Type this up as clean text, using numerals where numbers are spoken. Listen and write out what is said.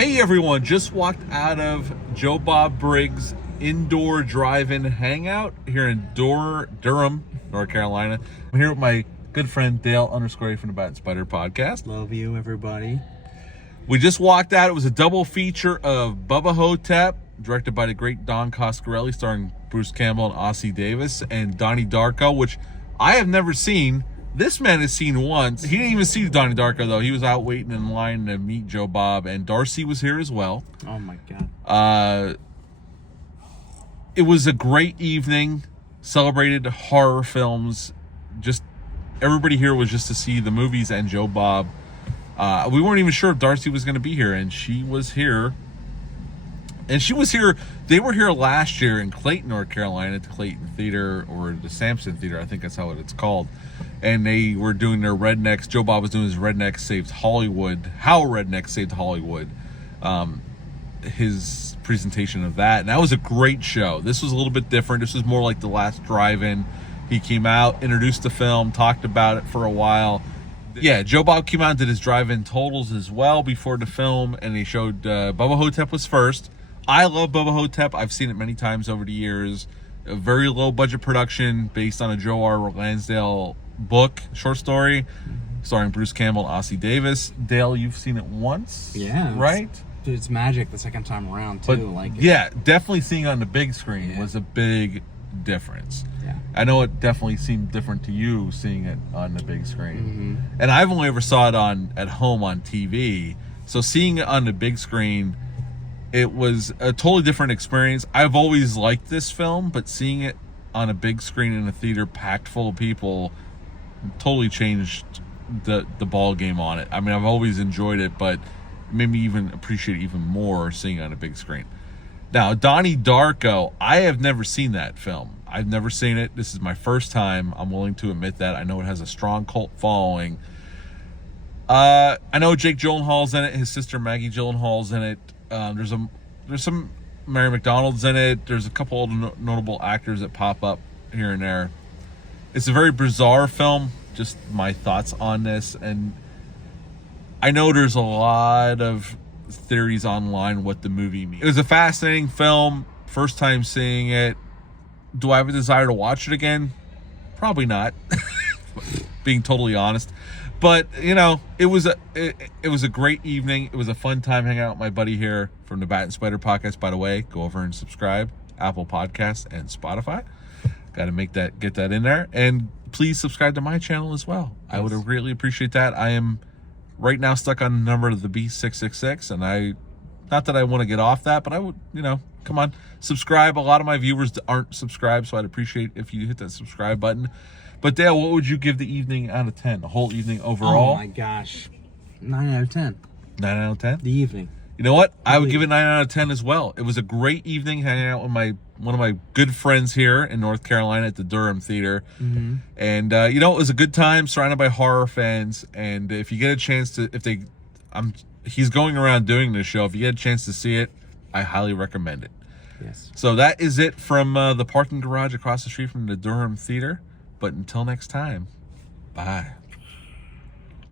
Hey everyone, just walked out of Joe Bob Briggs indoor drive-in hangout here in Durham, North Carolina. I'm here with my good friend Dale _ from the Bat and Spider podcast. Love you, everybody. We just walked out. It was a double feature of Bubba Hotep, directed by the great Don Coscarelli, starring Bruce Campbell and Ossie Davis, and Donnie Darko, which I have never seen. This man has seen once. He didn't even see Donnie Darko, though. He was out waiting in line to meet Joe Bob, and Darcy was here as well. Oh, my God. It was a great evening. Celebrated horror films. Just everybody here was just to see the movies and Joe Bob. We weren't even sure if Darcy was going to be here, and she was here. And she was here. They were here last year in Clayton, North Carolina, at the Clayton Theater, or the Sampson Theater, I think that's how it's called. And they were doing their Rednecks. Joe Bob was doing his Rednecks Saved Hollywood. How Rednecks Saved Hollywood. His presentation of that. And that was a great show. This was a little bit different. This was more like the last drive-in. He came out, introduced the film, talked about it for a while. Yeah, Joe Bob came out and did his drive-in totals as well before the film. And he showed Bubba Hotep was first. I love Bubba Hotep. I've seen it many times over the years. A very low budget production based on a Joe R. Lansdale book, short story, starring Bruce Campbell and Ossie Davis. Dale, you've seen it once? Yeah. Right? It's magic the second time around, too. But, yeah, definitely seeing it on the big screen was a big difference. Yeah. I know it definitely seemed different to you seeing it on the big screen. And I've only ever saw it at home on TV. So seeing it on the big screen, it was a totally different experience. I've always liked this film, but seeing it on a big screen in a theater packed full of people totally changed the ball game on it. I mean, I've always enjoyed it, but it made me even appreciate it even more seeing it on a big screen. Now, Donnie Darko, I have never seen that film. I've never seen it. This is my first time. I'm willing to admit that. I know it has a strong cult following. I know Jake Gyllenhaal's in it. His sister Maggie Gyllenhaal's in it. There's some Mary McDonald's in it. There's a couple of notable actors that pop up here and there. It's a very bizarre film. Just my thoughts on this, and I know there's a lot of theories online what the movie means. It was a fascinating film. First time seeing it. Do I have a desire to watch it again? Probably not. Being totally honest. But, you know, it was a great evening. It was a fun time hanging out with my buddy here from the Bat and Spider podcast. By the way, go over and subscribe. Apple Podcasts and Spotify. Got to get that in there. And please subscribe to my channel as well. Yes. I would greatly appreciate that. I am right now stuck on the number of the B666. And not that I want to get off that, but I would, come on, subscribe. A lot of my viewers aren't subscribed, so I'd appreciate if you hit that subscribe button. But Dale, what would you give the evening out of 10? The whole evening overall? Oh my gosh. 9 out of 10. 9 out of 10? The evening. You know what? I would give it 9 out of 10 as well. It was a great evening hanging out with one of my good friends here in North Carolina at the Durham Theater. And, it was a good time surrounded by horror fans. And if you get a chance to, he's going around doing this show. If you get a chance to see it, I highly recommend it. Yes. So that is it from the parking garage across the street from the Durham Theater. But until next time, bye.